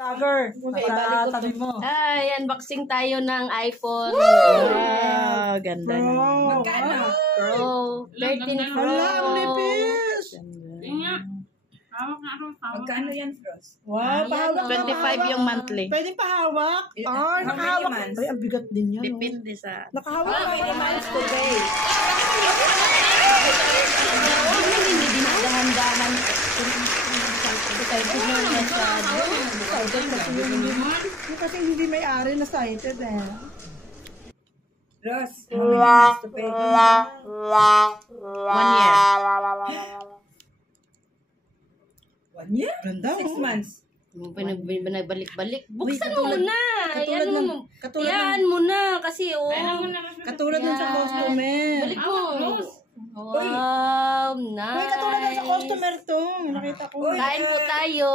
Vlogger. Para tabi mo. Ay, unboxing tayo ng iPhone. Wow, ganda na. Magkano? Pro. 13 Pro. Hala, ang nipis. Magkano yan, Frost? Wow, pahawak. 25 yung monthly. Pwede pahawak. Ay, nakahawak. Ay, ang bigat din yan. Depende sa... Nakahawak. Today. Hindi dinadahan-dahan. Excited na naman siya. Excited kasi yung kasi hindi may-ari na excited eh. Ross, how many months to pay? 1 year. 1 year? Ganda. 6 months. Balik-balik. Buksan mo muna. Katulad Yan ng, mo. katulad Yan ng, muna. Kasi katulad ng sa customer. Balik mo. Wow, nice. Uy, katulad ng sa customer to. Nakita ko. Kain po tayo.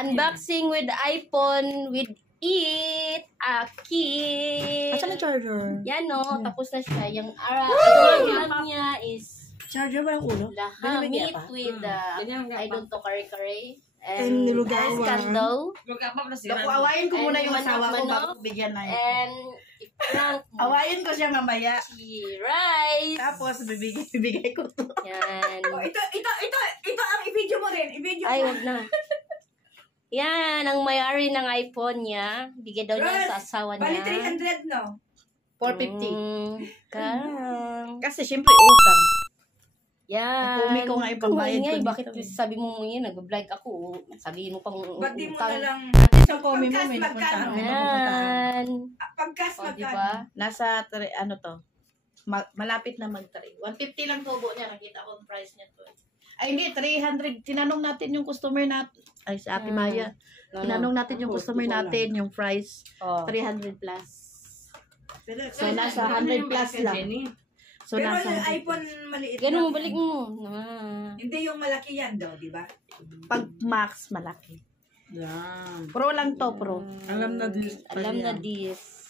Unboxing with iPhone with it. A kit. Asan ang charger? Yan o. Tapos na siya. Yung lang niya is Charger ba ang ulo? lahamit with I don't know kare-kare. And nilugawan. Escandal. Awayin ko muna yung And asawa ko manok. bago bigyan na yun. And i-prank mo. Awayin ko siya mamaya. Si Rice. Tapos bibigay ko to. Yan. Oh, ito ang i-video mo rin. I-video Ay, mo. wag na. Yan, ang may-ari ng iPhone niya. Bigay daw niya sa asawa Bali niya. 300, no? 450. Karang. Kasi syempre utang. Yan. Kung ko nga ipambayad ko Bakit dito. sabi mo yun, nag-vlog ako. Sabihin mo pang Ba't di mo na lang... Sa komi mo, may napuntahan. May napuntahan. Yan. Pagkas O, magkano? diba? Nasa, ano to? Malapit na mag-3. 150 lang tubo niya. Nakita ko ang price niya to. Ay hindi, 300. Tinanong natin yung customer natin. Ay, sa Ate Maya. Tinanong natin yung customer natin, yung price. Oh. 300 plus. So, nasa 100 plus lang. So, Pero nasa yung iPhone maliit Ganun mo, lang. balik mo. Hindi yung malaki yan daw, di ba? pag max, malaki. Yan. Pro lang to, pro. Alam na din. Alam na this.